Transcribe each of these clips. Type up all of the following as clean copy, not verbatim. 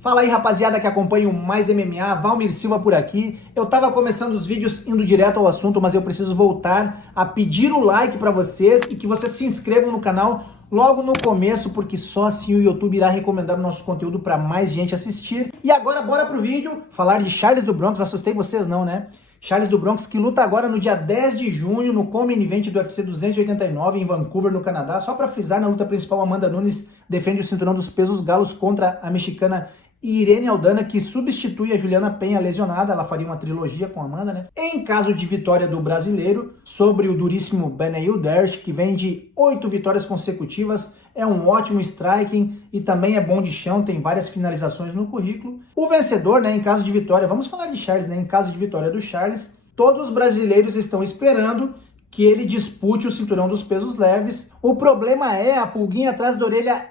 Fala aí, rapaziada que acompanha o Mais MMA, Valmir Silva por aqui. Eu tava começando os vídeos indo direto ao assunto, mas eu preciso voltar a pedir o like para vocês e que vocês se inscrevam no canal logo no começo, porque só assim o YouTube irá recomendar o nosso conteúdo para mais gente assistir. E agora bora pro vídeo, falar de Charles do Bronx. Assustei vocês não, né? Charles do Bronx, que luta agora no dia 10 de junho no Co-Main Event do UFC 289 em Vancouver, no Canadá. Só para frisar, na luta principal, Amanda Nunes defende o cinturão dos pesos galos contra a mexicana Irene Aldana, que substitui a Juliana Penha lesionada. Ela faria uma trilogia com a Amanda, né? Em caso de vitória do brasileiro sobre o duríssimo Beneil Dariush, que vem de 8 vitórias consecutivas, é um ótimo striking e também é bom de chão, tem várias finalizações no currículo. O vencedor, né, em caso de vitória, vamos falar de Charles, né? Em caso de vitória do Charles, todos os brasileiros estão esperando que ele dispute o cinturão dos pesos leves. O problema é, a pulguinha atrás da orelha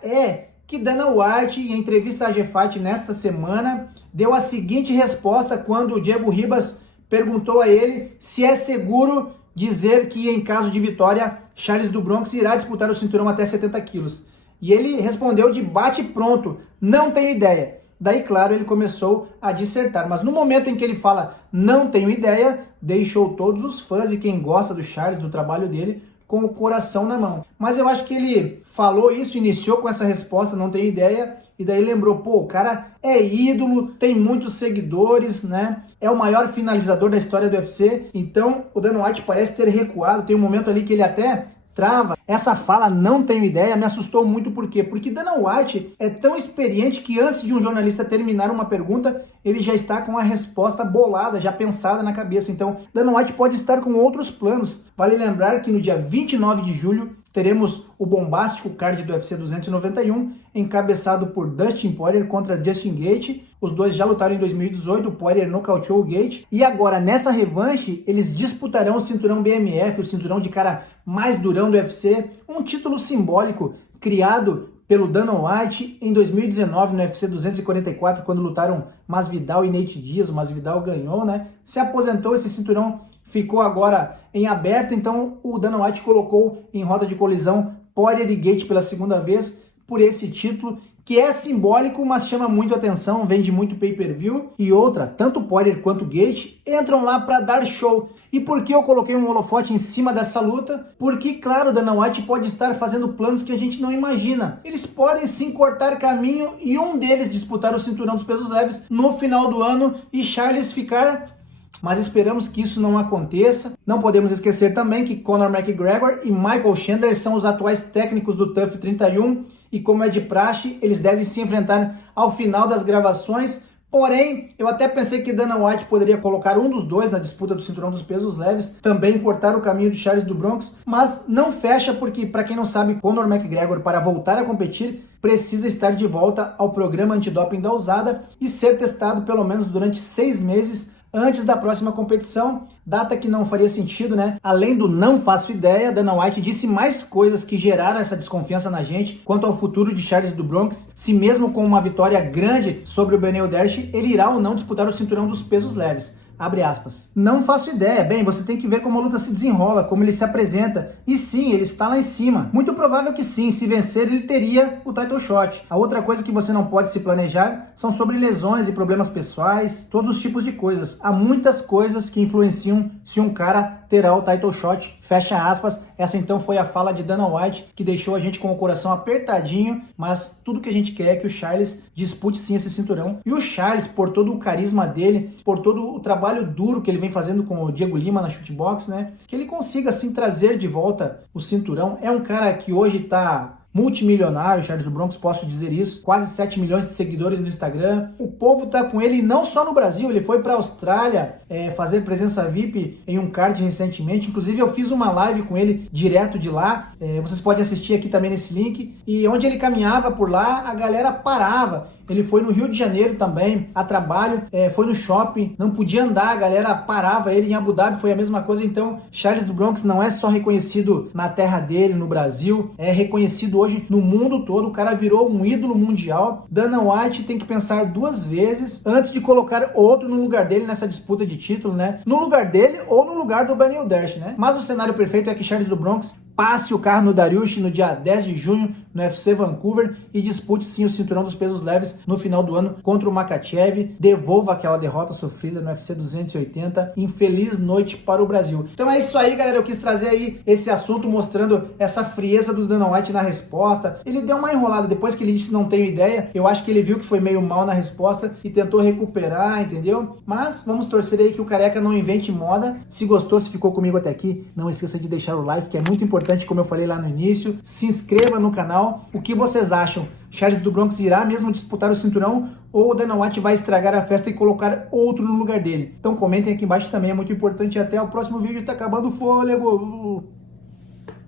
que Dana White, em entrevista à GFight nesta semana, deu a seguinte resposta quando o Diego Ribas perguntou a ele se é seguro dizer que, em caso de vitória, Charles do Bronx irá disputar o cinturão até 70 quilos. E ele respondeu de bate pronto, não tenho ideia. Daí, claro, ele começou a dissertar. Mas no momento em que ele fala não tenho ideia, deixou todos os fãs e quem gosta do Charles, do trabalho dele, com o coração na mão. Mas eu acho que ele falou isso, iniciou com essa resposta, não tenho ideia, e daí lembrou, pô, o cara é ídolo, tem muitos seguidores, né? É o maior finalizador da história do UFC, então o Dana White parece ter recuado, tem um momento ali que ele até trava. Essa fala, não tenho ideia, me assustou muito. Por quê? Porque Dana White é tão experiente que antes de um jornalista terminar uma pergunta, ele já está com a resposta bolada, já pensada na cabeça. Então, Dana White pode estar com outros planos. Vale lembrar que no dia 29 de julho, teremos o bombástico card do UFC 291, encabeçado por Dustin Poirier contra Justin Gaethje. Os dois já lutaram em 2018, o Poirier nocauteou o Gaethje. E agora, nessa revanche, eles disputarão o cinturão BMF, o cinturão de cara mais durão do UFC, um título simbólico criado pelo Dana White em 2019 no UFC 244, quando lutaram Masvidal e Nate Diaz. O Masvidal ganhou, né? Se aposentou, esse cinturão ficou agora em aberto, então o Dana White colocou em roda de colisão Poirier e Gaethje pela segunda vez por esse título, que é simbólico, mas chama muito atenção, vende muito pay-per-view. E outra, tanto Poirier quanto Gaethje entram lá para dar show. E por que eu coloquei um holofote em cima dessa luta? Porque, claro, Dana White pode estar fazendo planos que a gente não imagina. Eles podem sim cortar caminho e um deles disputar o cinturão dos pesos leves no final do ano e Charles ficar... Mas esperamos que isso não aconteça. Não podemos esquecer também que Conor McGregor e Michael Chandler são os atuais técnicos do TUF 31 e, como é de praxe, eles devem se enfrentar ao final das gravações. Porém, eu até pensei que Dana White poderia colocar um dos dois na disputa do cinturão dos pesos leves, também cortar o caminho de Charles do Bronx, mas não fecha porque, para quem não sabe, Conor McGregor, para voltar a competir, precisa estar de volta ao programa antidoping da USADA e ser testado pelo menos durante 6 meses antes da próxima competição, data que não faria sentido, né? Além do não faço ideia, Dana White disse mais coisas que geraram essa desconfiança na gente quanto ao futuro de Charles do Bronx, se mesmo com uma vitória grande sobre o Beneil Dariush, ele irá ou não disputar o cinturão dos pesos leves. Abre aspas. Não faço ideia. Bem, você tem que ver como a luta se desenrola, como ele se apresenta. E sim, ele está lá em cima. Muito provável que sim, se vencer ele teria o title shot. A outra coisa que você não pode se planejar são sobre lesões e problemas pessoais, todos os tipos de coisas. Há muitas coisas que influenciam se um cara terá o title shot. Fecha aspas. Essa então foi a fala de Dana White, que deixou a gente com o coração apertadinho, mas tudo que a gente quer é que o Charles dispute sim esse cinturão. E o Charles, por todo o carisma dele, por todo o trabalho duro que ele vem fazendo com o Diego Lima na Shootbox, né? Que ele consiga assim trazer de volta o cinturão. É um cara que hoje tá multimilionário, Charles do Bronx, posso dizer isso, quase 7 milhões de seguidores no Instagram. O povo tá com ele não só no Brasil, ele foi para a Austrália fazer presença VIP em um card recentemente. Inclusive eu fiz uma live com ele direto de lá, vocês podem assistir aqui também nesse link, e onde ele caminhava por lá, a galera parava. Ele foi no Rio de Janeiro também, a trabalho, foi no shopping, não podia andar, a galera parava ele. Em Abu Dhabi foi a mesma coisa. Então, Charles do Bronx não é só reconhecido na terra dele, no Brasil, é reconhecido hoje no mundo todo. O cara virou um ídolo mundial. Dana White tem que pensar 2 vezes antes de colocar outro no lugar dele nessa disputa de título, né? No lugar dele ou no lugar do Beneil Dariush, né? Mas o cenário perfeito é que Charles do Bronx passe o carro no Dariush no dia 10 de junho no UFC Vancouver e dispute sim o cinturão dos pesos leves no final do ano contra o Makhachev. Devolva aquela derrota sofrida no UFC 280. Infeliz noite para o Brasil. Então é isso aí, galera. Eu quis trazer aí esse assunto mostrando essa frieza do Dana White na resposta. Ele deu uma enrolada depois que ele disse não tenho ideia. Eu acho que ele viu que foi meio mal na resposta e tentou recuperar, entendeu? Mas vamos torcer aí que o Careca não invente moda. Se gostou, se ficou comigo até aqui, não esqueça de deixar o like, que é muito importante, como eu falei lá no início. Se inscreva no canal. O que vocês acham? Charles do Bronx irá mesmo disputar o cinturão ou o Dana White vai estragar a festa e colocar outro no lugar dele? Então comentem aqui embaixo também, é muito importante. Até o próximo vídeo, tá acabando o fôlego!